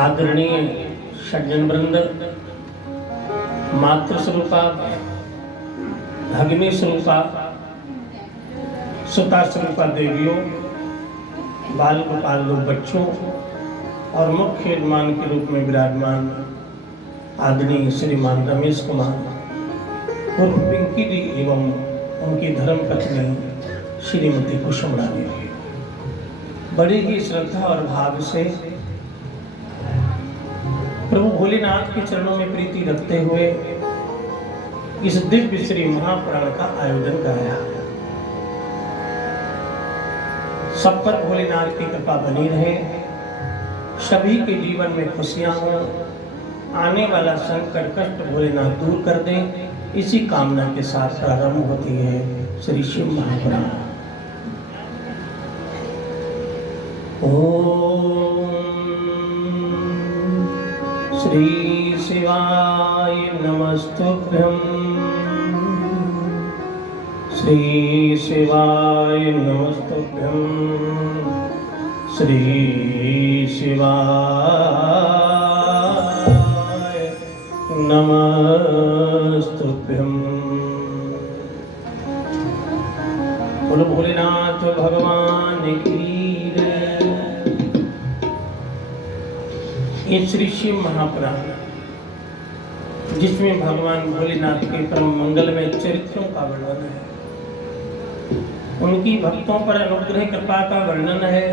आदरणीय सज्जन वृंद, मातृ स्वरूपा, भगिनी स्वरूपा, सुता स्वरूपा देवियों, बाल गोपाल लोग बच्चों और मुख्य यजमान के रूप में विराजमान आदरणीय श्रीमान रमेश कुमार उर्फ पिंकी जी एवं उनकी धर्म पत्नी श्रीमती कुसुम रानी, बड़ी ही श्रद्धा और भाव से प्रभु भोलेनाथ के चरणों में प्रीति रखते हुए इस दिव्य श्री महापुराण का आयोजन कराया। सब पर भोलेनाथ की कृपा बनी रहे, सभी के जीवन में खुशियां हो, आने वाला संकट कष्ट भोलेनाथ दूर कर दे, इसी कामना के साथ प्रारंभ होती है श्री शिव महापुराण। श्री शिवाय नमस्तुभ्यं, श्री शिवाय नमस्तुभ्यं, श्री शिवाय नमस्तुभ्यं। बोलो भोलेनाथ भगवान की। ये श्री शिव महापुराण जिसमें भगवान भोलेनाथ के परम मंगलमय चरित्रों का वर्णन है, उनकी भक्तों पर अनुग्रह कृपा का वर्णन है।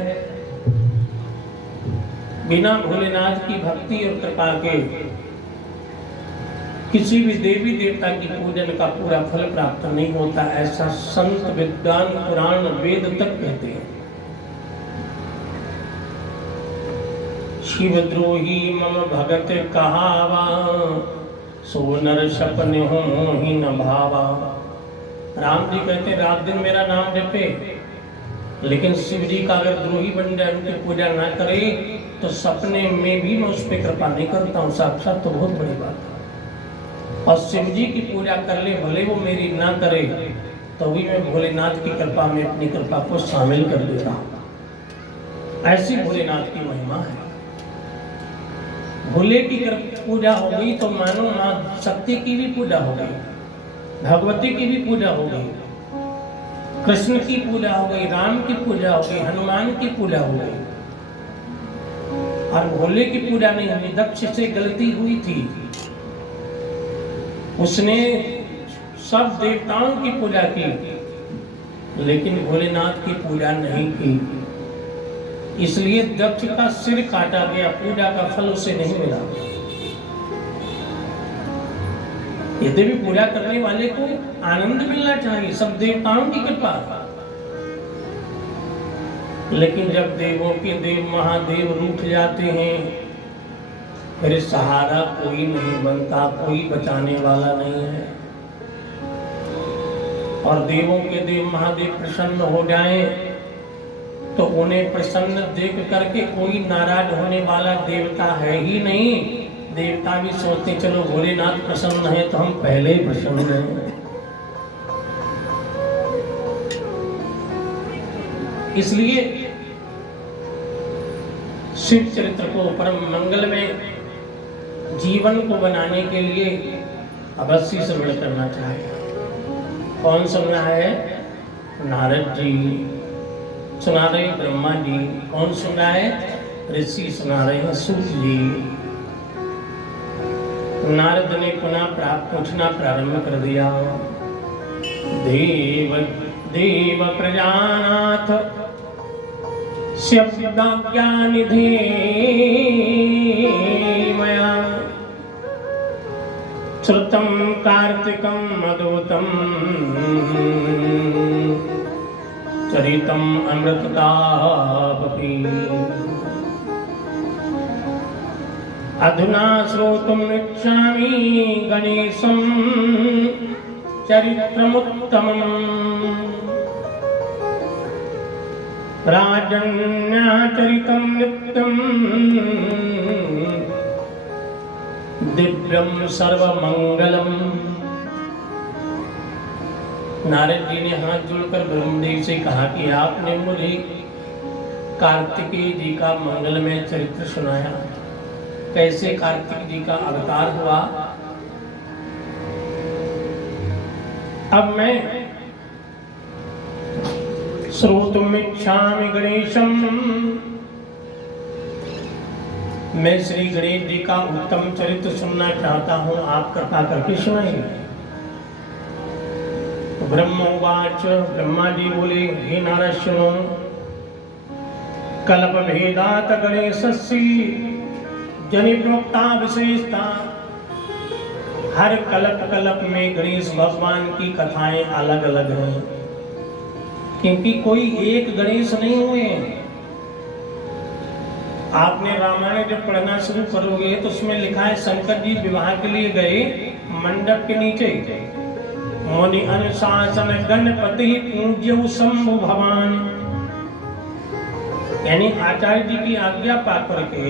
बिना भोलेनाथ की भक्ति और कृपा के किसी भी देवी देवता की पूजन का पूरा फल प्राप्त नहीं होता, ऐसा संत विद्वान पुराण वेद तक कहते हैं। शिवद्रोही मम भगत कहावा, सो नर सपन हो ही न भावा। राम जी कहते रात दिन मेरा नाम जपे, लेकिन शिव जी का अगर द्रोही बन जाए, उनकी पूजा ना करे, तो सपने में भी मैं उस पर कृपा नहीं करता हूँ। साक्षात तो बहुत बड़ी बात है। और शिव जी की पूजा कर ले, भले वो मेरी ना करे, तो भी मैं भोलेनाथ की कृपा में अपनी कृपा को शामिल कर देता हूँ। ऐसी भोलेनाथ की महिमा है। भोले की पूजा हो गई तो मानो मां शक्ति की भी पूजा हो गई, भगवती की भी पूजा हो गई, कृष्ण की पूजा हो गई, राम की पूजा हो गई, हनुमान की पूजा हो गई। और भोले की पूजा नहीं हुई। दक्ष से गलती हुई थी, उसने सब देवताओं की पूजा की, लेकिन भोलेनाथ की पूजा नहीं की, इसलिए दक्ष का सिर काटा गया, पूजा का फल उसे नहीं मिला। यदि भी पूजा करने वाले को आनंद मिलना चाहिए, सब देवताओं की कृपा, लेकिन जब देवों के देव महादेव रूठ जाते हैं, फिर सहारा कोई नहीं बनता, कोई बचाने वाला नहीं है। और देवों के देव महादेव प्रसन्न हो जाएं, तो उन्हें प्रसन्न देख करके कोई नाराज होने वाला देवता है ही नहीं। देवता भी सोचते चलो भोलेनाथ प्रसन्न है तो हम पहले ही प्रसन्न हैं। इसलिए शिव चरित्र को परम मंगल में जीवन को बनाने के लिए अवश्य श्रवण करना चाहिए। कौन सुन रहा है? नारद जी सुना रहे, ब्रह्मा जी। कौन सुन रहा है? ऋषि सुना रहे हैं, सूत जी। नारद ने पुनः पूछना प्रारंभ कर दिया। देव देव प्रजानाथ शब्दाज्ञानिधि मया श्रुतं कार्तिकं अद्भुतं चरितम् अमृततापि अधुना श्रोतुम् इच्छामि गणेशं चरित्रमुत्तमम् राजन्याचरितं नित्यं दिव्यं सर्वमंगलम। नारद जी ने हाथ जोड़कर ब्रह्मदेव से कहा कि आपने मुझे कार्तिकेय जी का मंगलमय चरित्र सुनाया, कैसे कार्तिक जी का अवतार हुआ। अब मैं श्रोतुमिच्छामि गणेशम, मैं श्री गणेश जी का उत्तम चरित्र सुनना चाहता हूँ, आप कृपा करके सुनाइए। ब्रह्मोवाच, ब्रह्मा जी बोले, हे नारद सुनो। कल्प भेदात गणेशस्य जनि प्रोक्ता विशेषता। हर कल्प कल्प में गणेश भगवान की कथाएं अलग अलग हैं, क्योंकि कोई एक गणेश नहीं हुए हैं। आपने रामायण जब पढ़ना शुरू करोगे तो उसमें लिखा है शंकर जी विवाह के लिए गए मंडप के नीचे, मुनि अनुशासन गणपति पूज्य शंभु भवान। यानी आचार्य जी की आज्ञा पाकर के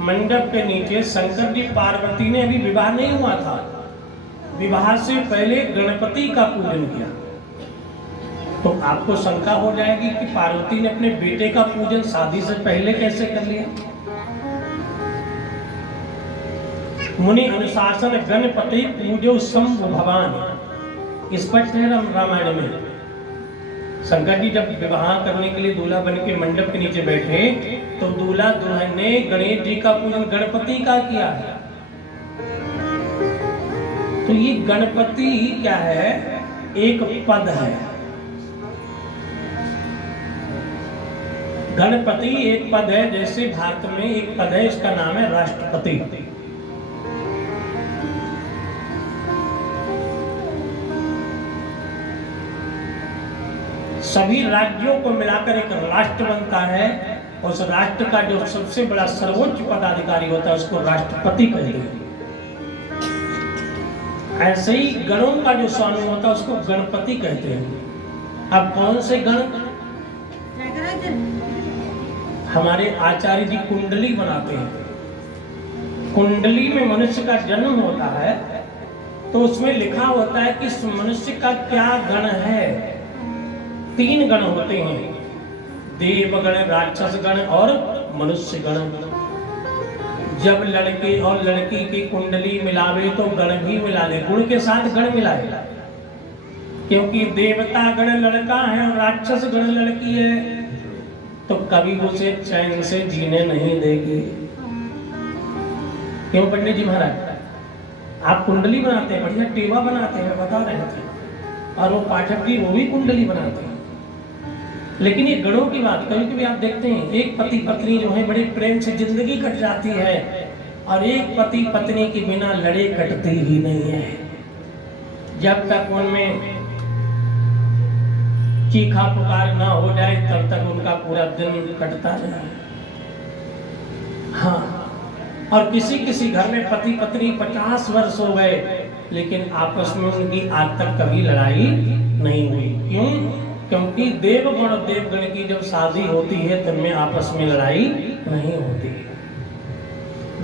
मंडप के नीचे शंकर जी, पार्वती ने अभी विवाह नहीं हुआ था, विवाह से पहले गणपति का पूजन किया। तो आपको शंका हो जाएगी कि पार्वती ने अपने बेटे का पूजन शादी से पहले कैसे कर लिया। मुनि अनुशासन गणपति पूजो शंभु भवान, स्पष्ट है रामायण में। शंकर जी जब विवाह करने के लिए दूल्हा बन के मंडप के नीचे बैठे तो दूल्हा दुल्हन ने गणेश जी का पूजन गणपति का किया है। तो ये गणपति क्या है, एक पद है। गणपति एक पद है, जैसे भारत में एक पद है, इसका नाम है राष्ट्रपति। सभी राज्यों को मिलाकर एक राष्ट्र बनता है। उस राष्ट्र का जो सबसे बड़ा सर्वोच्च पदाधिकारी होता है उसको राष्ट्रपति कहते हैं। ऐसे ही गणों का जो स्वामी होता है उसको गणपति कहते हैं। अब कौन से गण? हमारे आचार्य जी कुंडली बनाते हैं। कुंडली में मनुष्य का जन्म होता है तो उसमें लिखा होता है कि मनुष्य का क्या गण है। 3 गण होते हैं, देवगण, राक्षस गण और मनुष्य गण। जब लड़के और लड़की की कुंडली मिलावे तो गण भी मिला ले, गुण के साथ गण मिलाए, क्योंकि देवता गण लड़का है और राक्षस गण लड़की है, तो कभी उसे चैन से जीने नहीं देगी। क्यों पंडित जी महाराज? आप कुंडली बनाते हैं, बढ़िया टेवा बनाते हैं, बता रहे थे, और वो पाठक जी वो भी कुंडली बनाते हैं। लेकिन ये गणों की बात, कभी कभी आप देखते हैं एक पति पत्नी जो है बड़े प्रेम से जिंदगी कट जाती है, और एक पति पत्नी के बिना लड़े कटती ही नहीं है। जब तक उनमें चीखा पुकार ना हो जाए तब तक उनका पूरा दिन कटता नहीं। हाँ, और किसी किसी घर में पति पत्नी 50 वर्ष हो गए लेकिन आपस में उनकी आज तक कभी लड़ाई नहीं हुई। क्यों? क्योंकि देवगण और देवगण की जब शादी होती है तो उनमें आपस में लड़ाई नहीं होती।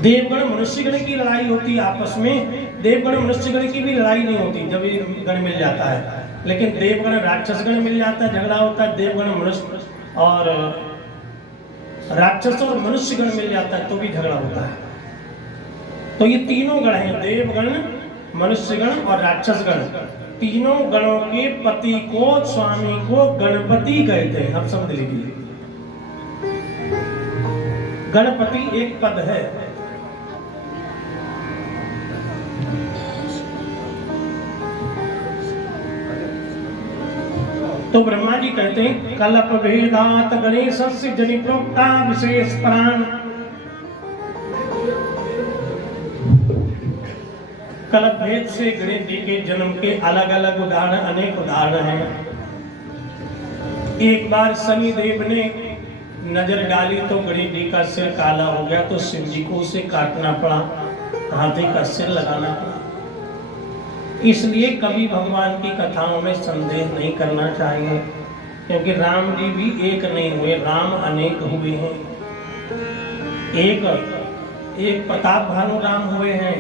देवगण मनुष्यगण की लड़ाई होती है आपस में, देवगण मनुष्यगण की भी लड़ाई नहीं होती जब ये गण मिल जाता है। लेकिन देवगण राक्षसगण मिल जाता है, झगड़ा होता है। देवगण मनुष्य और राक्षस और मनुष्यगण मिल जाता है तो भी झगड़ा होता है। तो ये तीनों गण हैं, देवगण, मनुष्यगण और राक्षसगण। तीनों गणों के पति को, स्वामी को गणपति कहते हैं। आप समझ लीजिए, गणपति एक पद है। तो ब्रह्मा जी कहते हैं कल्प भेदात गणेशस्य जनि प्रोक्ता विशेष प्राण। कल्प भेद से गणेश जी के जन्म के अलग अलग उदाहरण, अनेक उदाहरण हैं। एक बार शनि देव ने नजर डाली तो गणेश जी का सिर काला हो गया, तो शिव जी को उसे काटना पड़ा, हाथी का सिर लगाना पड़ा। इसलिए कभी भगवान की कथाओं में संदेह नहीं करना चाहिए, क्योंकि राम जी भी एक नहीं हुए, राम अनेक हुए हैं। एक प्रताप भानु राम हुए हैं,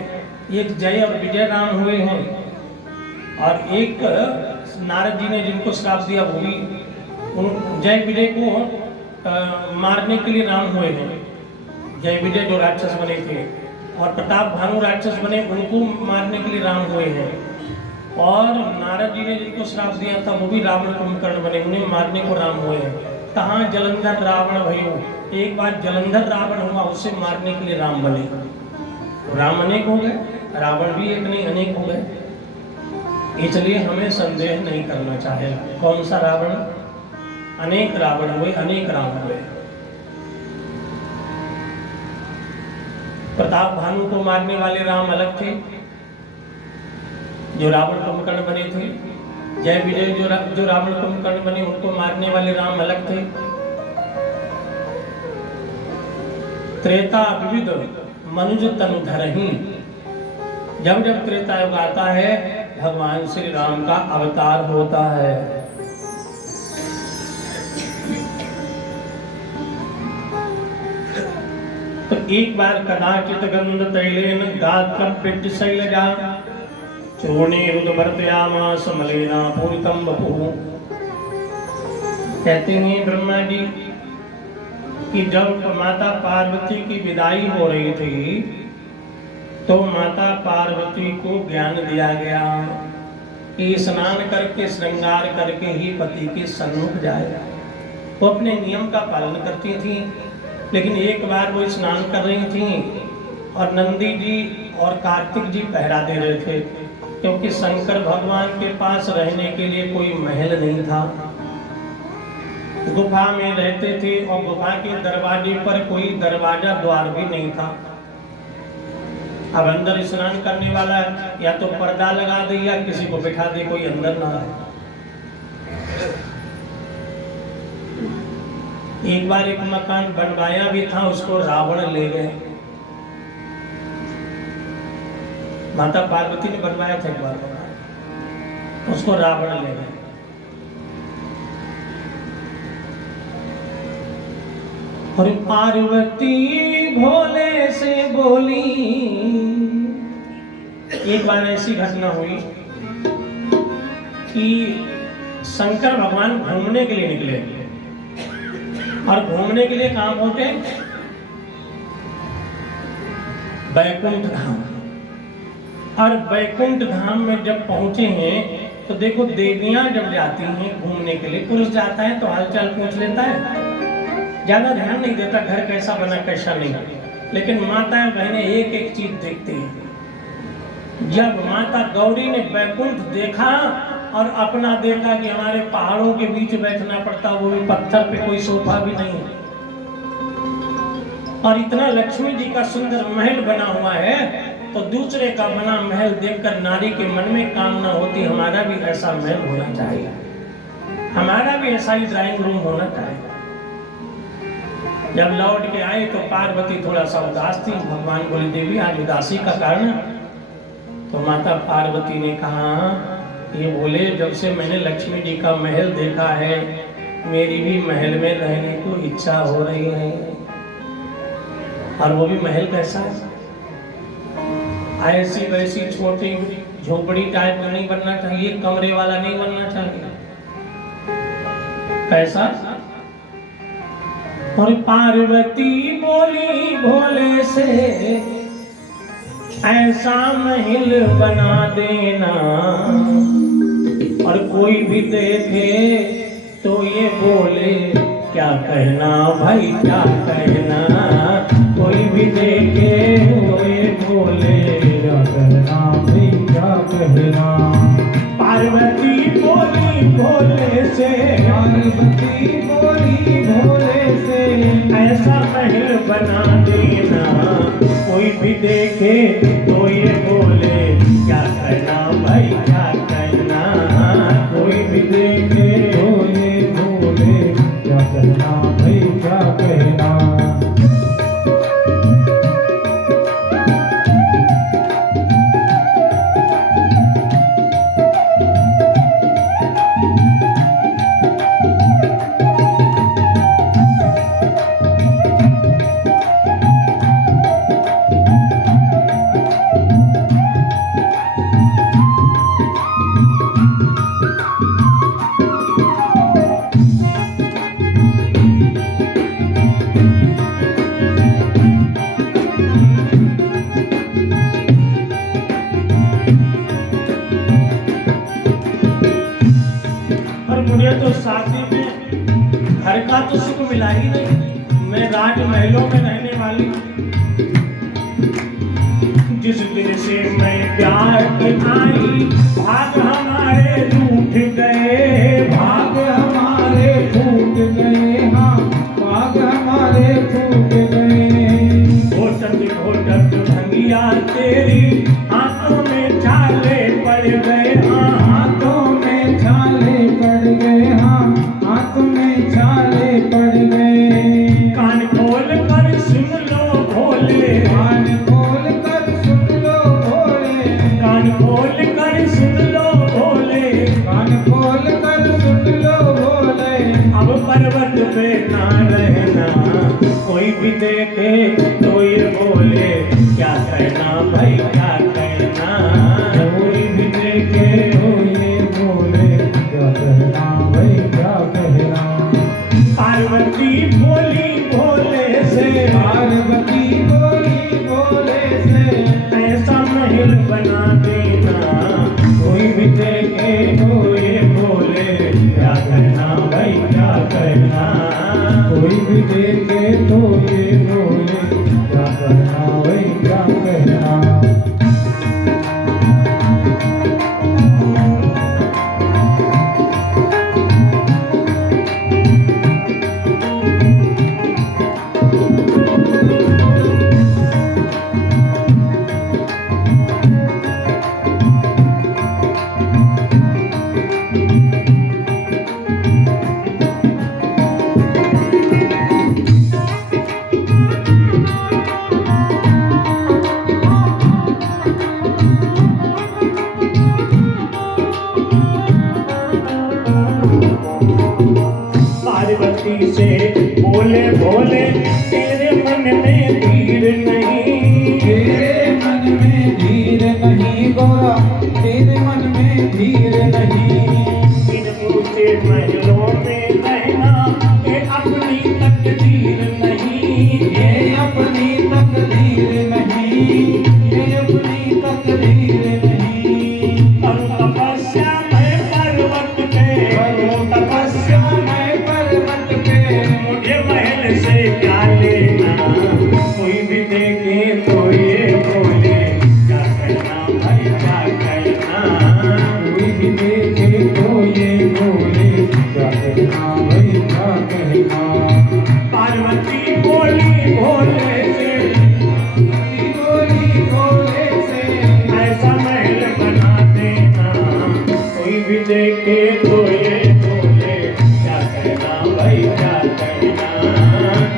एक जय और विजय राम हुए हैं, और एक नारद जी ने जिनको श्राप दिया वो भी जय विजय को मारने के लिए राम हुए हैं। जय विजय जो राक्षस बने थे, और प्रताप भानु राक्षस बने, उनको मारने के लिए राम हुए हैं। और नारद जी ने जिनको श्राप दिया था वो भी रावण कुंभकर्ण बने, उन्हें मारने को राम हुए हैं। कहाँ जलंधर रावण भयो, एक बार जलंधर रावण हुआ, उसे मारने के लिए राम बने। राम अनेक हो गए, रावण भी एक नहीं अनेक हो गए। इसलिए हमें संदेह नहीं करना चाहिए। कौन सा रावण? अनेक रावण हुए, अनेक राम हुए। प्रताप भानु को मारने वाले राम अलग थे, जो रावण कुंभकर्ण बने थे। जय विजय जो रावण कुंभकर्ण बने, उनको मारने वाले राम अलग थे। त्रेता विविध मनुज तनु धरहि, जब जब त्रेता युग आता है भगवान श्री राम का अवतार होता है। तो एक बार कदाचित गंध तैलेन गात्रपिंड शैलजा चूर्णीरुदवर्तयामास मलेना पूरितं वपुः। कहते हैं ब्रह्मा जी कि जब माता पार्वती की विदाई हो रही थी तो माता पार्वती को ज्ञान दिया गया कि स्नान करके श्रृंगार करके ही पति के सन्मुख जाए। वो अपने नियम का पालन करती थी, लेकिन एक बार वो स्नान कर रही थी और नंदी जी और कार्तिक जी पहरा दे रहे थे, क्योंकि शंकर भगवान के पास रहने के लिए कोई महल नहीं था। गुफा में रहते थे और गुफा के दरवाजे पर कोई दरवाजा द्वार भी नहीं था। अब अंदर स्नान करने वाला या तो पर्दा लगा दे या किसी को बिठा दे, कोई अंदर ना आए। एक बार एक मकान बनवाया भी था, उसको रावण ले गए। माता पार्वती ने बनवाया था एक बार, उसको रावण ले गए। और पार्वती भोले से बोली। एक बार ऐसी घटना हुई कि शंकर भगवान घूमने के लिए निकले, और घूमने के लिए कहां पहुंचे? बैकुंठ धाम। और बैकुंठ धाम में जब पहुंचे हैं तो देखो, देवियां जब जाती हैं घूमने के लिए, पुरुष जाता है तो हालचाल पूछ लेता है, ज्यादा ध्यान नहीं देता घर कैसा बना कैसा नहीं, लेकिन माताएं बहनें एक एक चीज देखती हैं। जब माता गौरी ने बैकुंठ देखा और अपना देखा कि हमारे पहाड़ों के बीच बैठना पड़ता, वो भी पत्थर पे, कोई सोफा भी नहीं, और इतना लक्ष्मी जी का सुंदर महल बना हुआ है, तो दूसरे का बना महल देखकर नारी के मन में कामना होती, हमारा भी ऐसा महल होना चाहिए, हमारा भी ऐसा ही ड्राइंग रूम होना चाहिए। जब लौट के आए तो पार्वती थोड़ा सा उदास थी। भगवान बोले, देवी आज उदासी का कारण? तो माता पार्वती ने कहा, ये बोले, जब से मैंने लक्ष्मी जी का महल देखा है, मेरी भी महल में रहने को इच्छा हो रही है। और वो भी महल कैसा है? ऐसी वैसी छोटी झोपड़ी टाइप का नहीं बनना चाहिए, कमरे वाला नहीं बनना चाहिए। कैसा? और पार्वती बोली भोले से, ऐसा महल बना देना, और कोई भी देखे तो ये बोले क्या कहना भाई, क्या कहना, कोई भी देखे तो ये बोले क्या कहना भाई, क्या कहना। पार्वती बोली भोले से, दिन से मैं प्यार की आई, भाग हमारे रूठ गए, भाग हमारे छूट गए, हाँ भाग हमारे छूट गए। घोटक भंगिया तेरी हाथों में छाले पड़ गए, हाँ हाथों में छाले पड़ गए, हाँ हाथों में छाले पड़ गए। कान खोल कर सुन लो भोले, कान खोल कर सुन लो भोले, कान खोल कर सुन लो भोले, कान खोल कर सुन लो भोले। अब पर्वत पे ना रहना, कोई भी देखे तो ये बोले क्या कहना भाई क्या कहना, कोई भी देखे तो ये बोले क्या कहना भाई क्या कहना। पार्वती बोली भोले से, पार्वती बोली भोले से, ऐसा महल बना देना, कोई भी देखे तो ये बोले क्या कहना भाई क्या कहना, कोई भी देखे तो ये बोले क्या कहना भाई क्या कहना। पार्वती से बोले भोले तेरे मन में धीर नहीं, तेरे मन में धीर नहीं गौरा, तेरे मन में धीर नहीं। इन ऊंचे महलों में रहना ये अपनी तकदीर नहीं, ये अपनी तकदीर नहीं, ये अपनी तकदीर नहीं। और तपस्या में पर्वत पे, तपस्या में पर्वत पे, मुझे महल से क्या लेना, कोई भी देखे तो ये बोले क्या कहना भाई क्या कहना, कोई भी देखे तो ये बोले क्या कहना भाई क्या कहना। पार्वती बोली भोले से, बोली भोले से, ऐसा महल बना देना, कोई भी देखे तो ये बोले क्या कहना भाई क्या कहना,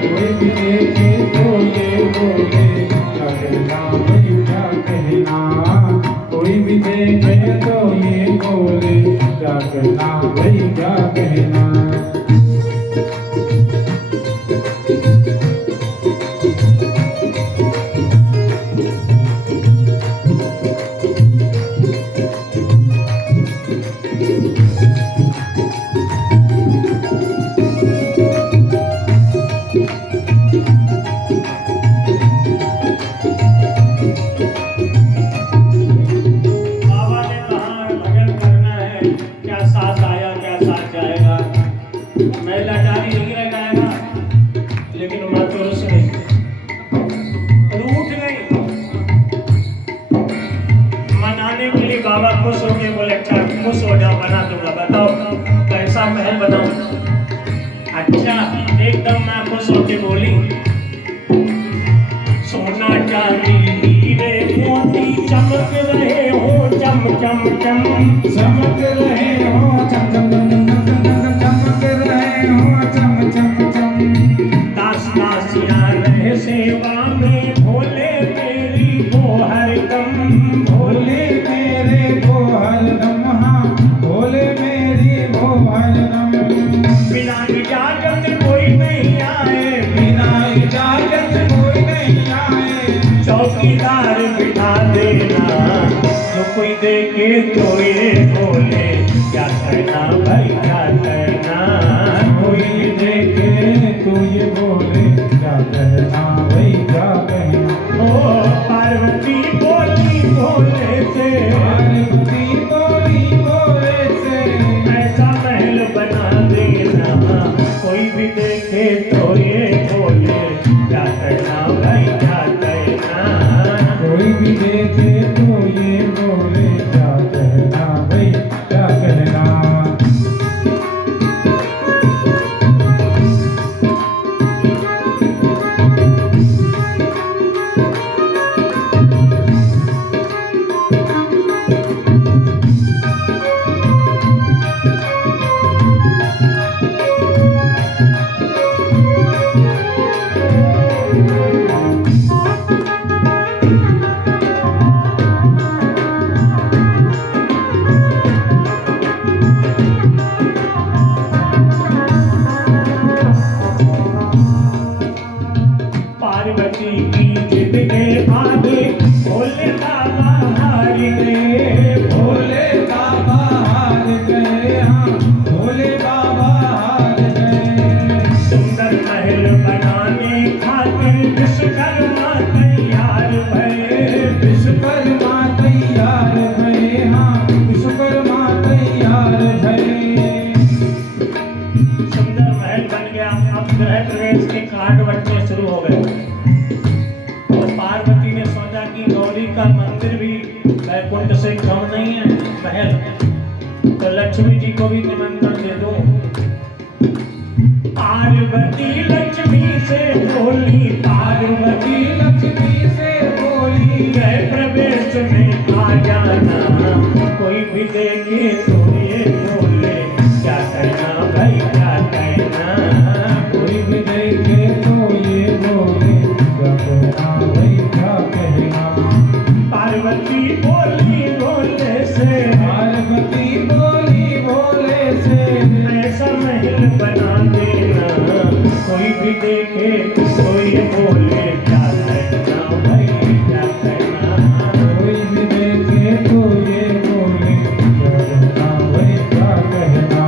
कोई भी देखे तो ये बोले क्या कहना भाई क्या कहना। कोई भी देखे तो ये बोले क्या कहना भाई क्या कहना। बाबा ने कहा भजन करना है, क्या साथ आया क्या साथ जाएगा, मैं लटारी नहीं लगाएगा, लेकिन मैं तो रुस गई, रूठ गई। मनाने के लिए बाबा खुश हो गए, बोले अच्छा खुश हो जाओ बना दूंगा, बताओ कैसा महल बनाऊं। अच्छा एकदम मैं खुश होके बोली सोना चांदी हीरे मोती चमक रहे हो चम चम चम, चमक रहे हो चम चम चम चम चम, चमक रहे हो चम चम चम। दास दासियां रहे सेवा में भोले तेरी वो हरदम, भोले मेरे वो हरदम, हाँ भोले मेरी वो हरदम। बिना इजाजत कोई नहीं आए, बिना इजाजत कोई नहीं आए, चौकीदार बिठा देना, जो कोई देखे तो ये बोले क्या कहना भाई क्या कहना, कोई देखे तो ये बोले क्या कहना भाई क्या कहना। ओ पार्वती बोली भोले से, पार्वती बोली भोले से, ऐसा महल बना देना, कोई भी देखे तो ये बोले क्या कहना भाई क्या कहना, कोई भी देखे देखे तो ये बोले क्या कहना भाई क्या कहना। पार्वती की जिद के आगे भोले बाबा हार गए, भोले बाबा हार गए, हाँ भोले बाबा हार गए। सुंदर महल बनाने खातिर विश्वकर्मा तैयार भये, विश्वकर्मा तैयार भये, हाँ विश्वकर्मा तैयार भये। सुंदर महल बन गया। अब गृह प्रवेश के कार्ड बंटने शुरू हो गए। तो पार्वती ने सोचा कि गौरी का मंदिर भी वैकुंठ से कम नहीं है महल, तो लक्ष्मी जी को भी निमंत्रण दे दो। पार्वती लक्ष्मी से बोली, पार्वती लक्ष्मी से बोली गृह प्रवेश में आ जाना, कोई भी देखे तो ये बोले क्या कहना भाई क्या कहना। कोई भी देखे तो ये बोले क्या कहना भाई क्या कहना। पार्वती बोली बोले से, पार्वती बोली बोले से ऐसा महल बना देना, कोई भी देखे तो ये बोले क्या कहना भाई क्या कहना। कोई भी देखे तो ये बोले क्या कहना भाई क्या कहना।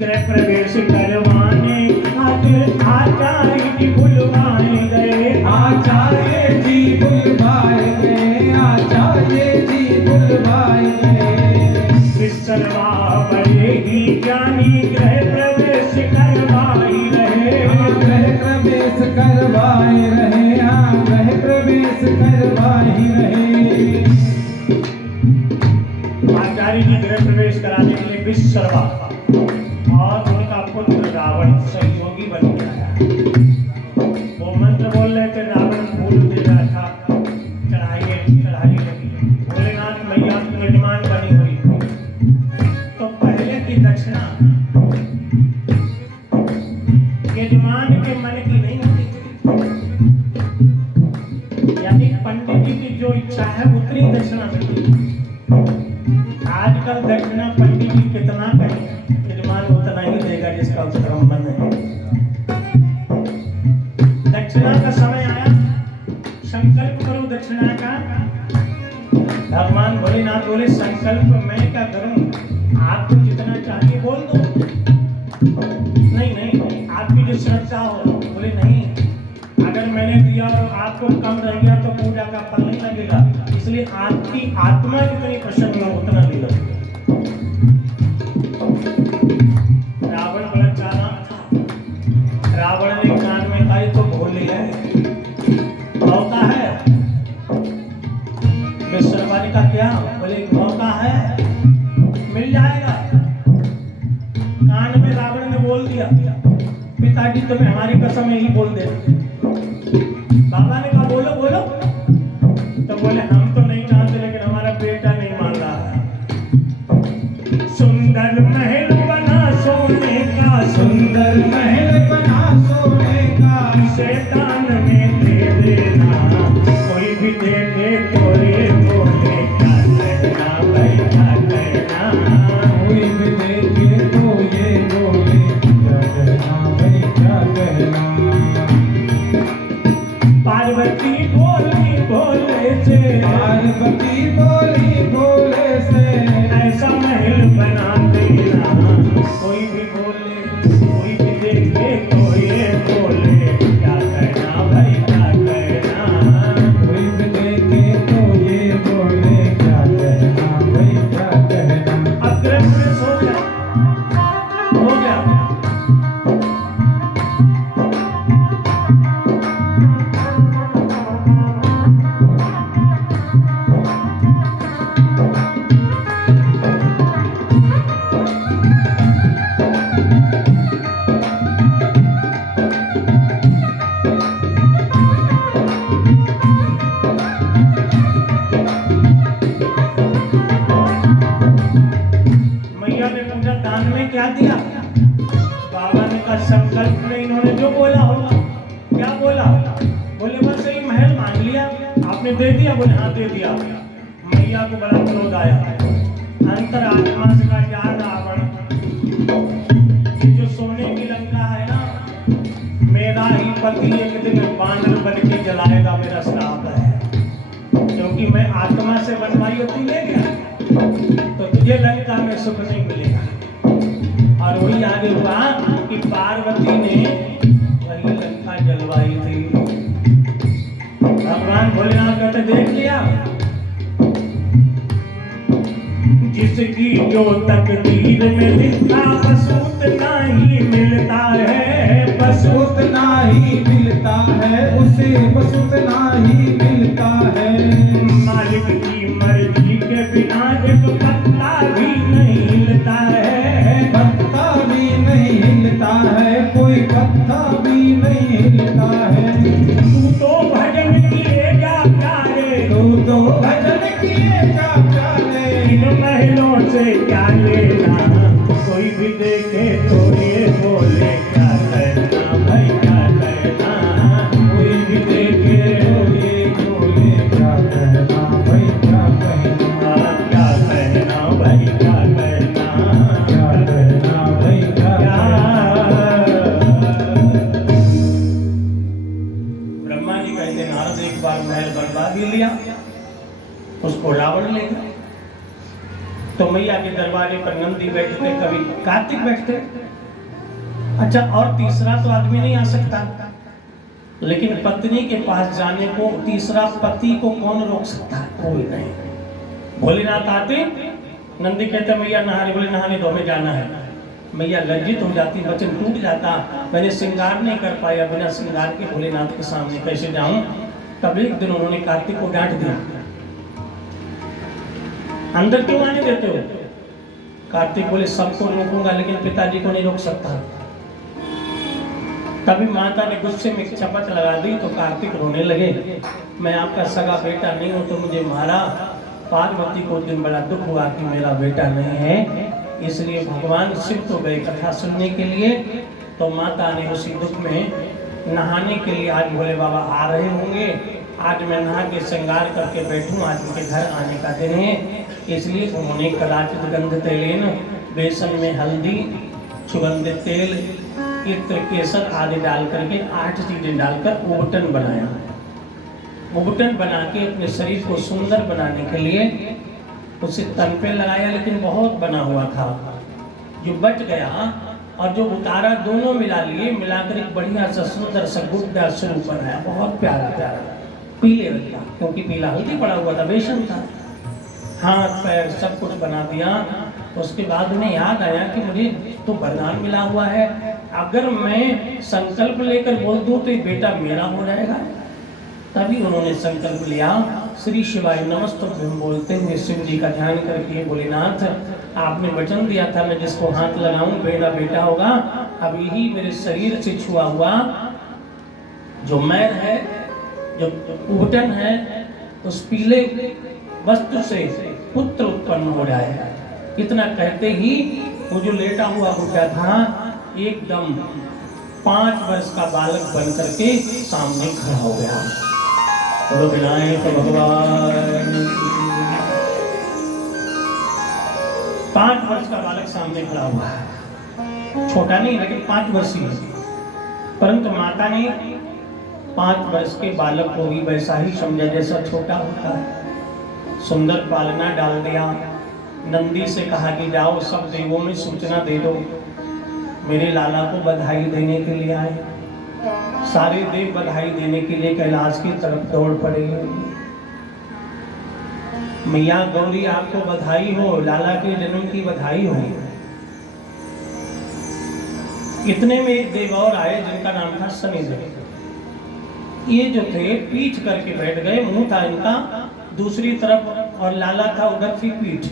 गृह प्रवेश करवाने खातिर आचार्य जी बुलवाए गए, आचार्य जी बुलवाए गए, आचार्य जी बुलवाए गए। विश्वकर्मा बड़े ही ज्ञानी गृह प्रवेश करवाई रहे, गृह प्रवेश करवाए रहे, हाँ गृह प्रवेश करवाए रहे। आचार्य जी गृह प्रवेश कराने के लिए विश्वकर्मा और उनका पुत्र रावण सहयोगी बन गया। वो मंत्र बोल रहे थे, रावण फूल दे रहा था, चढ़ाई लगी। भोलेनाथ मैया की यजमान बनी हुई, तो पहले की दक्षिणा यजमान के मन की नहीं होती, यानी पंडित जी की जो इच्छा है उतनी दक्षिणा मिलती। आजकल दक्षिणा पंडित जी कितना कहें, यजमान उतना ही देगा जिसका उसका मन है। दक्षिणा का समय आया, संकल्प करो दक्षिणा का। भगवान भोलेनाथ बोले संकल्प मैं क्या करूं, आपको जितना चाहिए बोल दो। नहीं आपकी जो श्रद्धा हो। बोले नहीं, अगर मैंने दिया और आपको कम रह गया तो पूजा का फल नहीं लगेगा, इसलिए आपकी आत्मा जितनी प्रसन्न हो उतना दिला। रावण बड़ा चालाक था। रावण ने कान में कहा तो भोले है, मौका है। विश्वकर्मा ने कहा क्या? बोले मौका है, मिल जाएगा। कान में रावण ने बोल दिया, पिताजी तुम्हें हमारी कसम यही बोल दे। बाबा ने कहा बोलो बोलो, तो बोले हम तो नहीं जानते लेकिन हमारा बेटा नहीं मान रहा है। सुंदर महल बना सोने का, सुंदर महल बना सोने का, पार्वती बोली भोले से, पार्वती बोली भोले से, ऐसा महल बना देना कोई भी बोले, कोई भी देखे तो ये बोले क्या कहना भाई क्या कहना, कोई भी देखे तो ये बोले क्या कहना भाई क्या कहना। अग्रसर हो गया, हो गया। मैया ने पूछा दान में क्या दिया? बाबा ने कहा संकल्प में इन्होंने जो बोला होगा। क्या बोला? बोले बस यही महल मांग लिया। आपने दे दिया? बोले हाँ दे दिया। मैया को बड़ा क्रोध आया। अंतर आत्मा से कहा जा रावण, ये जो सोने की लंका है ना, मेरा ही पति एक दिन बानर बन के जलाएगा, मेरा श्राप है। क्योंकि मैं आत्मा से बनवाई और तू ले गया तो तुझे लंका में सुख नहीं मिलेगा। और वही आगे हुआ कि पार्वती ने वही लंका जलवाई थी। भगवान भोलेनाथ कहते देख लिया, जिसकी जो तकदीर में लिखा बस उतना ही मिलता है, बस उतना ही मिलता है, उसे बस उतना ही मिलता है। मालिक की मर्जी के बिना एक पत्ता भी नहीं हिलता है, पत्ता भी नहीं हिलता है, कोई पत्ता भी नहीं हिलता है। तू तो भजन किएगा प्यारे, तू तो भजन किएगा प्यारे, इन महलों से क्या लेना, कोई भी देखे तो ये बोले क्या कहना भाई क्या कहना, कोई भी देखे तो ये बोले क्या कहना भाई क्या कहना, क्या कहना भाई क्या कहना, क्या कहना भाई क्या ब्रह्मा जी कहते नारद एक बार महल बनवा भी लिया, उसको रावण ले गया। तो मैया के दरबारे पर नंदी बैठते, कभी कार्तिक बैठते। अच्छा, और तीसरा तो आदमी नहीं आ सकता, लेकिन पत्नी के पास जाने को तीसरा पति को कौन रोक सकता है? कोई नहीं। भोलेनाथ आते, नंदी कहते मैया नहा रही, बोले नहाने दो हमें जाना है। मैया लज्जित हो जाती, वचन टूट जाता, मैंने श्रृंगार नहीं कर पाया, बिना श्रृंगार के भोलेनाथ के सामने कैसे जाऊं। तब एक दिन उन्होंने कार्तिक को डांट दिया, अंदर क्यों आने देते हो? कार्तिक बोले सबको रोकूंगा लेकिन पिताजी को नहीं रोक सकता। तभी माता ने गुस्से में शपथ लगा दी तो कार्तिक रोने लगे, मैं आपका सगा बेटा नहीं हूं तो मुझे मारा। पार्वती को दिन बड़ा दुख हुआ कि मेरा बेटा नहीं है, इसलिए भगवान शिव तो गए कथा सुनने के लिए। तो माता ने उसी दुख में नहाने के लिए आज भोले बाबा आ रहे होंगे, आज मैं नहा के श्रृंगार करके बैठूं, आज उनके घर आने का दिन है, इसलिए उन्होंने कदाचित गंध तेलेन, बेसन में हल्दी, सुगंधित तेल, इत्र, केसर आदि डाल करके 8 चीजें डालकर उबटन बनाया। उबटन बना के अपने शरीर को सुंदर बनाने के लिए उसे तन पे लगाया, लेकिन बहुत बना हुआ था, जो बच गया और जो उतारा दोनों मिला लिए, मिलाकर एक बढ़िया सा सुंदर सा गुड्डा स्वरूप बनाया, बहुत प्यारा प्यारा पीले रंग का, क्योंकि पीला हल्दी पड़ा हुआ था, बेसन था। हाथ पैर सब कुछ बना दिया। उसके बाद उन्हें याद आया कि मुझे तो वरदान मिला हुआ है, अगर मैं संकल्प लेकर बोल दूं तो ये बेटा मेरा हो जाएगा। तभी उन्होंने संकल्प लिया, श्री शिवाय नमस्तुभ्यं बोलते हुए शिव जी का ध्यान करके, भोलेनाथ आपने वचन दिया था मैं जिसको हाथ लगाऊं मेरा बेटा होगा, अब यही मेरे शरीर से छुआ हुआ जो मैल है, जो उबटन है, उस पीले वस्त्र से पुत्र उत्पन्न हो जाए। इतना कहते ही वो जो लेटा हुआ बुढ़ा था एकदम 5 वर्ष का बालक बन करके सामने खड़ा हो गया। तो विनायक भगवान 5 वर्ष का बालक सामने खड़ा हुआ है, छोटा नहीं लेकिन 5 वर्षीय। परंतु माता ने 5 वर्ष के बालक को भी वैसा ही समझा जैसा छोटा होता है। सुंदर पालना डाल दिया। नंदी से कहा कि जाओ सब देवों में सूचना दे दो, मेरे लाला को बधाई देने के लिए आए। सारे देव बधाई देने के लिए कैलाश की तरफ दौड़ पड़े। मैया गौरी आपको बधाई हो, लाला के जन्म की बधाई हो। इतने में एक देव और आए जिनका नाम था शनिदेव। ये जो थे पीठ करके बैठ गए, मुंह था इनका दूसरी तरफ और लाला था उधर की पीठ।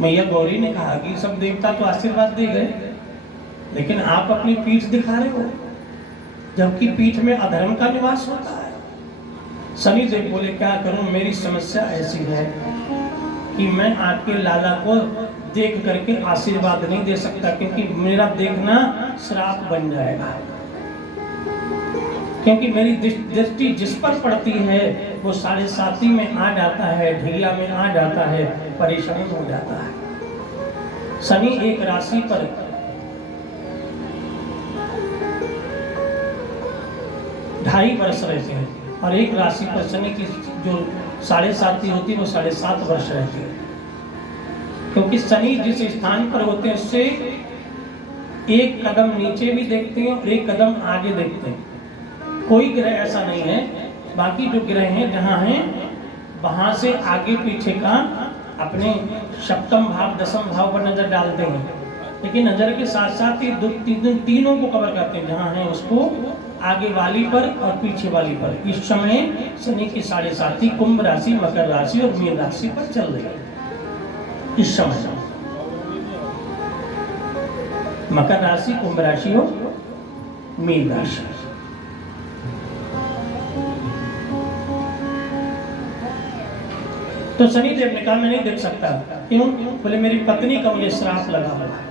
मैया गौरी ने कहा कि सब देवता तो आशीर्वाद दे गए, लेकिन आप अपनी पीठ दिखा रहे हो, जबकि पीठ में अधर्म का निवास होता है। शनिदेव बोले क्या करूं, मेरी समस्या ऐसी है कि मैं आपके लाला को देख करके आशीर्वाद नहीं दे सकता, क्योंकि मेरा देखना श्राप बन जाएगा। क्योंकि मेरी दृष्टि जिस पर पड़ती है वो 7.5 में आ जाता है, ढिया में आ जाता है, परेशान हो जाता है। शनि एक राशि पर ढाई वर्ष रहते हैं और एक राशि पर शनि की जो 7.5 होती है वो 7.5 वर्ष रहती है। क्योंकि शनि जिस स्थान पर होते हैं उससे एक कदम नीचे भी देखते हैं और एक कदम आगे देखते हैं। कोई ग्रह ऐसा नहीं है, बाकी जो ग्रह हैं जहाँ हैं वहाँ से आगे पीछे का अपने सप्तम भाव दसम भाव पर नजर डालते हैं, लेकिन नजर के साथ साथ ही तीनों को कवर करते हैं, जहाँ है उसको आगे वाली पर और पीछे वाली पर। इस समय शनि की 7.5 कुंभ राशि, मकर राशि और मीन राशि पर चल रही है। इस समय मकर राशि, कुंभ राशि और मीन राशि। तो शनिदेव ने कहा मैं नहीं देख सकता। क्यों? बोले मेरी पत्नी का मुझे श्राप लगा हुआ है।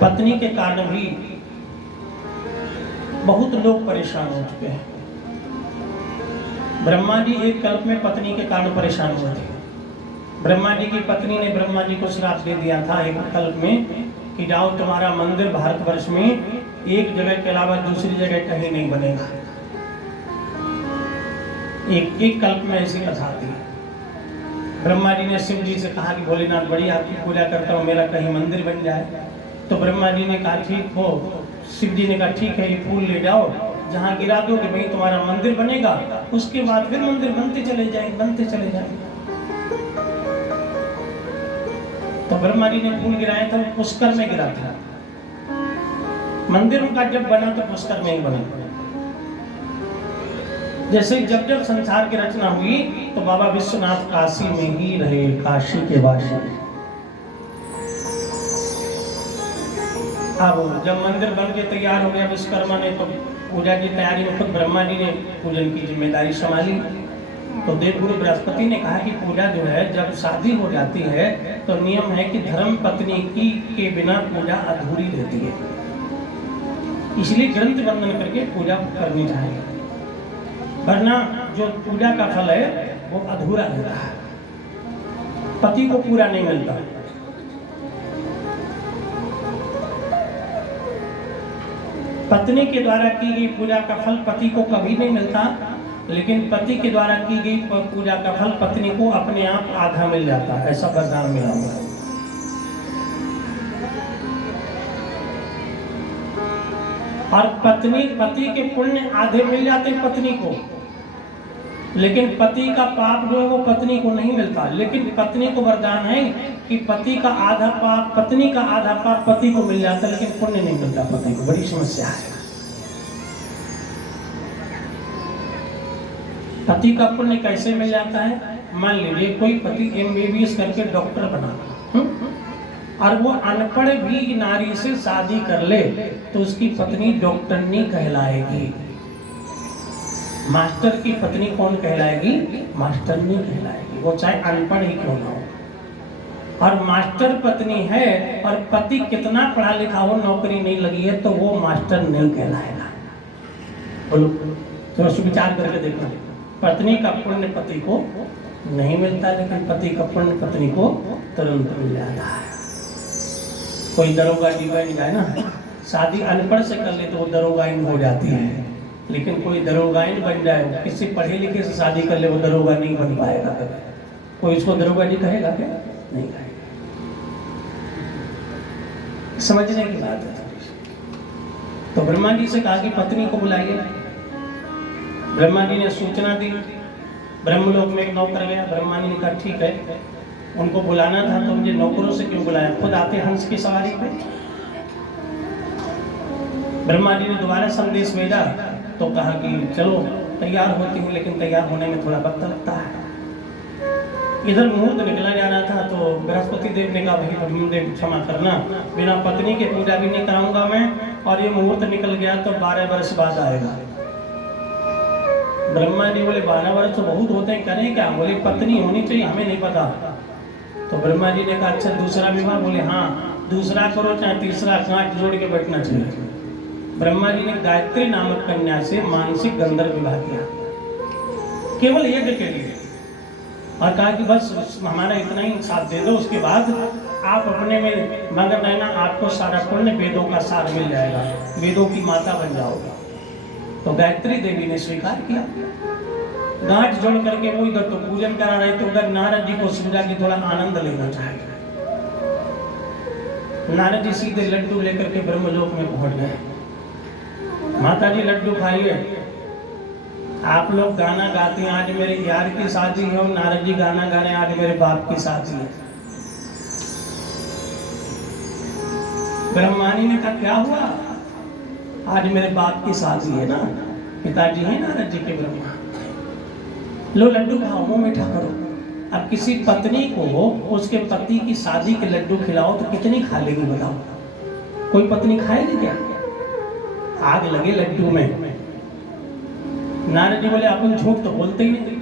पत्नी के कारण भी बहुत लोग परेशान हो चुके हैं। ब्रह्मा जी एक कल्प में पत्नी के कारण परेशान हुए थे। ब्रह्मा जी की पत्नी ने ब्रह्मा जी को श्राप दे दिया था एक कल्प में कि जाओ तुम्हारा मंदिर भारतवर्ष में एक जगह के अलावा दूसरी जगह कहीं नहीं बनेगा। एक कल्प में ऐसी कथा थी। ब्रह्मा जी ने शिव जी से कहा कि भोलेनाथ बड़ी आपकी पूजा करता हूँ, मेरा कहीं मंदिर बन जाए। तो ब्रह्मा जी ने कहा ठीक हो। शिव जी ने कहा ठीक है, ये फूल ले जाओ, जहाँ गिरा दो कि भाई तुम्हारा मंदिर बनेगा, उसके बाद फिर मंदिर बनते चले जाएंगे, बनते चले जाएंगे। तो ब्रह्मा जी ने फूल गिराया था, पुष्कर में गिरा था। मंदिर उनका जब बना तो पुष्कर में ही बना। जैसे जब जब संसार की रचना हुई तो बाबा विश्वनाथ काशी में ही रहे, काशी के वासी। अब जब मंदिर बन के तैयार हो गया विश्वकर्मा ने, तो पूजा की तैयारी में खुद ब्रह्मा जी ने पूजन की जिम्मेदारी संभाली। तो देवगुरु बृहस्पति ने कहा कि पूजा जो है जब शादी हो जाती है तो नियम है कि धर्म पत्नी की के बिना पूजा अधूरी रहती है, इसलिए ग्रंथ बंधन करके पूजा करनी चाहिए, वरना जो पूजा का फल है वो अधूरा रहता है, पति को पूरा नहीं मिलता। पत्नी के द्वारा की गई पूजा का फल पति को कभी नहीं मिलता, लेकिन पति के द्वारा की गई पूजा का फल पत्नी को अपने आप आधा मिल जाता है, ऐसा वरदान मिला हुआ है। और पति के पुण्य आधे मिल जाते हैं पत्नी को, लेकिन पति का पाप जो है वो पत्नी को नहीं मिलता। लेकिन पत्नी को वरदान है कि पति का आधा पाप, पत्नी का आधा पाप पति को मिल जाता है, लेकिन पुण्य नहीं मिलता पति को। बड़ी समस्या है। पति का पुण्य कैसे मिल जाता है? मान लीजिए कोई पति MBBS करके डॉक्टर बना और वो अनपढ़ भी नारी से शादी कर ले तो उसकी पत्नी डॉक्टरनी कहलाएगी। मास्टर की पत्नी कौन कहलाएगी? मास्टरनी कहलाएगी, वो चाहे अनपढ़ ही क्यों ना हो। और मास्टर पत्नी है और पति कितना पढ़ा लिखा हो, नौकरी नहीं लगी है, तो वो मास्टर नहीं कहलाएगा। बोलो तो विचार करके देखो। पत्नी का पुण्य पति को नहीं मिलता, लेकिन पति का पुण्य पत्नी को तुरंत मिल जाता है। कोई दरोगा जी बन जाए ना शादी अनपढ़ से कर ले तो वो दरोगाइन हो जाती है, लेकिन कोई दरोगाइन बन जाए, किसी पढ़े लिखे से शादी कर ले वो दरोगा नहीं बन पाएगा। कोई इसको दरोगा जी कहेगा क्या? नहीं कहेगा। समझने की बात है। तो ब्रह्मा जी से कहा कि पत्नी को बुलाइए। ब्रह्मा जी ने सूचना दी, ब्रह्मलोक में एक नौकर गया। ब्रह्मा जी ने कहा ठीक है, उनको बुलाना था तो मुझे नौकरों से क्यों बुलाया, खुद आते हंस की सवारी पे। ब्रह्मा जी ने दोबारा संदेश भेजा तो कहा कि चलो तैयार होती हूँ, लेकिन तैयार होने में थोड़ा वक्त लगता है। इधर मुहूर्त निकला जा रहा था तो बृहस्पति देव ने कहा भाई ब्रह्मदेव क्षमा करना, बिना पत्नी के पूजा भी नहीं कराऊंगा मैं, और ये मुहूर्त निकल गया तो 12 वर्ष बाद आएगा। ब्रह्मा जी बोले 12 वर्ष तो बहुत होते हैं, करें क्या? बोले पत्नी होनी चाहिए, हमें नहीं पता। तो ब्रह्मा जी ने कहा अच्छा दूसरा विवाह? बोले हाँ दूसरा करो चाहे तीसरा, गांठ जोड़ के बैठना चाहिए। ब्रह्मा जी ने गायत्री नामक कन्या से मानसिक गंधर्व विवाह किया, केवल यज्ञ के लिए, और कहा कि बस हमारा इतना ही साथ दे दो, उसके बाद आप अपने में मगन रहना, आपको सारा पुण्य वेदों का सार मिल जाएगा, वेदों की माता बन जाओगे। तो गायत्री देवी ने स्वीकार किया। गांठ जोड़ करके वो इधर तो पूजन करा रहे थे, उधर नारद जी को समझा कि थोड़ा आनंद लेना चाहिए। नारद जी सीधे लड्डू लेकर के ब्रह्मलोक में पहुंच गए। माता जी लड्डू खाइए, आप लोग गाना गाते हैं आज मेरे यार की शादी है, और नारद जी गाना गा रहे हैं आज मेरे बाप की शादी है। ब्रह्मानी ने कहा क्या हुआ? आज मेरे बाप की शादी है ना, पिताजी हैं नारद जी के ब्रह्मा। लो लड्डू खाओ, मुंह मीठा करो। अब किसी पत्नी को उसके पति की शादी के लड्डू खिलाओ तो कितनी खा लेगी बताओ? कोई पत्नी खाएगी क्या? आग लगे लड्डू में। नारद जी बोले अपन झूठ तो बोलते ही नहीं,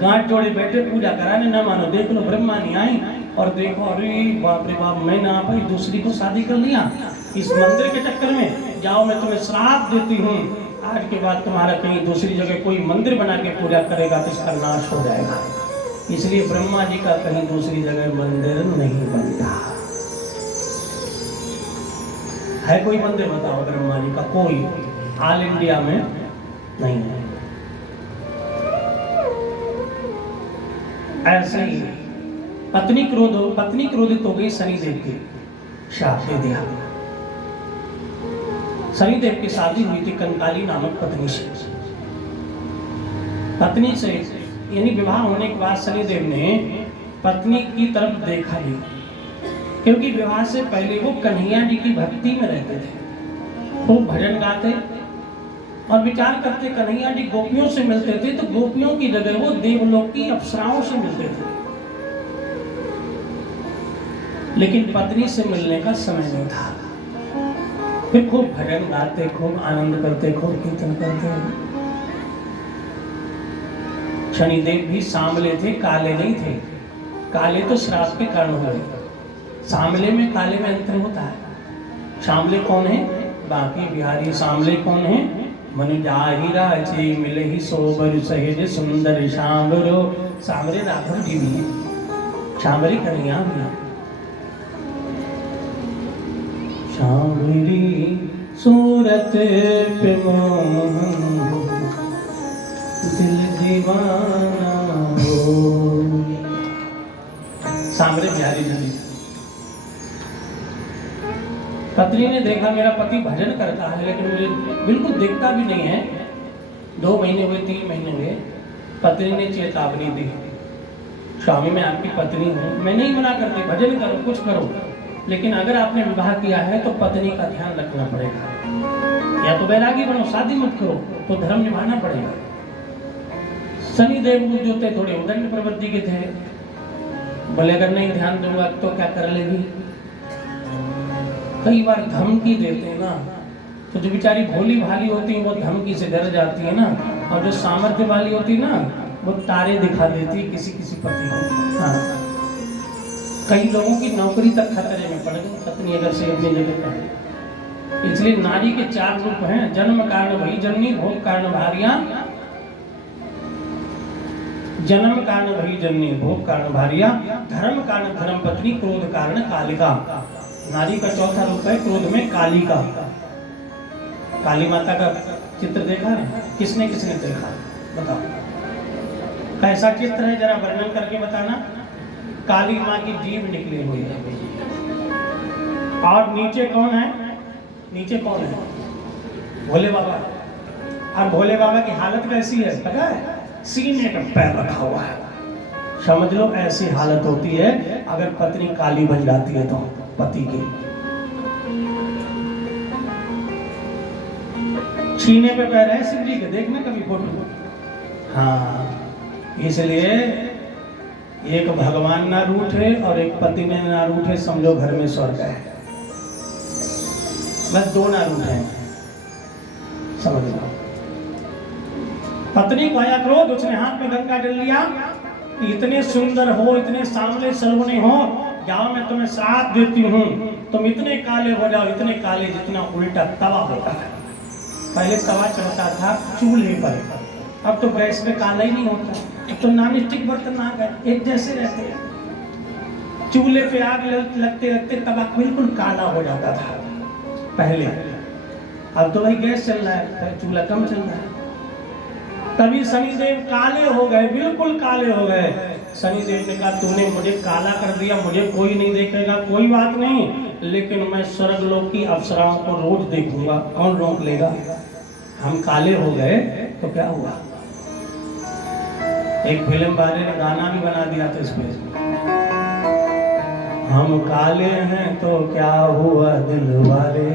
गांठ जोड़े बैठे पूजा कराने, न मानो देख लो ब्रह्मानी आई और देखो अरे बाप रे बाप, मैं ना भाई दूसरी को शादी कर लिया इस मंदिर के चक्कर में। जाओ मैं तुम्हें श्राप देती हूँ, आज के बाद तुम्हारा कहीं दूसरी जगह कोई मंदिर बना के पूजा करेगा तो इसका नाश हो जाएगा। इसलिए ब्रह्मा जी का कहीं दूसरी जगह मंदिर नहीं बनता है। कोई मंदिर बताओ ब्रह्मा जी का? कोई ऑल इंडिया में नहीं है। ऐसे ही पत्नी क्रोधित हो गई, शनिदेव की शाप दे दिया। शनिदेव की शादी हुई थी कंकाली नामक पत्नी से। पत्नी से यानी विवाह होने के बाद शनिदेव ने पत्नी की तरफ देखा नहीं, क्योंकि विवाह से पहले वो कन्हैया जी की भक्ति में रहते थे, खूब भजन गाते और विचार करते कन्हैया जी गोपियों से मिलते थे तो गोपियों की जगह वो देवलोक की अप्सराओं से मिलते थे, लेकिन पत्नी से मिलने का समय नहीं था। फिर खूब भजन गाते, खूब आनंद करते, खूब कीर्तन करते। शनिदेव भी सांवले थे, काले नहीं थे। काले तो श्राप के कारण हुए, सांवले में काले में अंतर होता है। सांवले कौन है? बाकी बिहारी। सांवले कौन है? मन जाहि राजे मिले ही सोबर सहेज सुंदर सांवरो। सांवरे राघव जी भी, सांवरे कन्हैया भी। सांवरी सूरत पे मोहन दिल दीवाना हो। सांवरे बिहारी जी। पत्नी ने देखा मेरा पति भजन करता है लेकिन मुझे बिल्कुल दिखता भी नहीं है। 2 महीने हुए, 3 महीने हुए, पत्नी ने चेतावनी दी, स्वामी मैं आपकी पत्नी हूँ, मैं नहीं मना करती, भजन करो, कुछ करो, लेकिन अगर आपने विवाह किया है तो पत्नी का ध्यान रखना पड़ेगा। या तो वैरागी बनो, शादी मत करो, तो धर्म निभाना पड़ेगा। शनिदेव जो थे थोड़े उदंड प्रवृत्ति के थे, बोले अगर नहीं ध्यान दूंगा तो क्या कर लेगी। कई बार धमकी देते हैं ना, तो जो बेचारी भोली भाली होती है वो धमकी से डर जाती है ना, और जो सामर्थ्य वाली होती है ना वो तारे दिखा देती है किसी किसी पति को। हाँ, कई लोगों की नौकरी तक खतरे में पड़ गई पत्नी अगर से अपनी जगह पर। इसलिए नारी के 4 रूप हैं, जन्म कारण वही जननी, भोग कारण भारिया, जन्म कारण वही जननी, भोग कारण भारिया, धर्म कारण धर्म पत्नी, क्रोध कारण कालिका। नारी का चौथा रूप है क्रोध में काली का। काली माता का चित्र देखा है? किसने किसने देखा बताओ, कैसा चित्र है जरा वर्णन करके बताना। काली माँ की जीभ निकली हुई है और नीचे कौन है? नीचे कौन है? भोले बाबा। और भोले बाबा की हालत कैसी है पता है? सीने का पैर रखा हुआ है। समझ लो ऐसी हालत होती है अगर पत्नी काली बन जाती है तो पति की। सीने पे पैर है शिव जी के, देखना कभी फोटो। हाँ, इसलिए एक भगवान ना रूठे और एक पति में ना रूठे, समझो घर में स्वर्ग है। बस दो ना रूठे, समझ लो। पत्नी को आया क्रोध, उसने हाथ में गंगा डाल लिया। इतने सुंदर हो, इतने सांवले सलोने हो, जाओ मैं तुम्हें श्राप देती हूँ, तुम इतने काले हो जाओ, इतने काले जितना उल्टा तवा होता है। पहले तवा चढ़ता था चूल्हे पर, अब तो गैस पे काला ही नहीं होता, अब तो नॉन स्टिक बर्तन आ गए, एक जैसे रहते हैं। चूल्हे पे आग लगते लगते तवा बिल्कुल काला हो जाता था पहले। अब तो भाई गैस चल रहा है, चूल्हा कम चल रहा है। तभी शनिदेव काले हो गए, बिल्कुल काले हो गए। शनिदेव ने कहा तूने मुझे काला कर दिया, मुझे कोई नहीं देखेगा, कोई बात नहीं, लेकिन मैं स्वर्गलोक की अप्सराओं को रोज देखूंगा, कौन रोक लेगा? हम काले हो गए तो क्या हुआ? एक फिल्म वाले ने गाना भी बना दिया था इसमें, हम काले हैं तो क्या हुआ दिल वाले।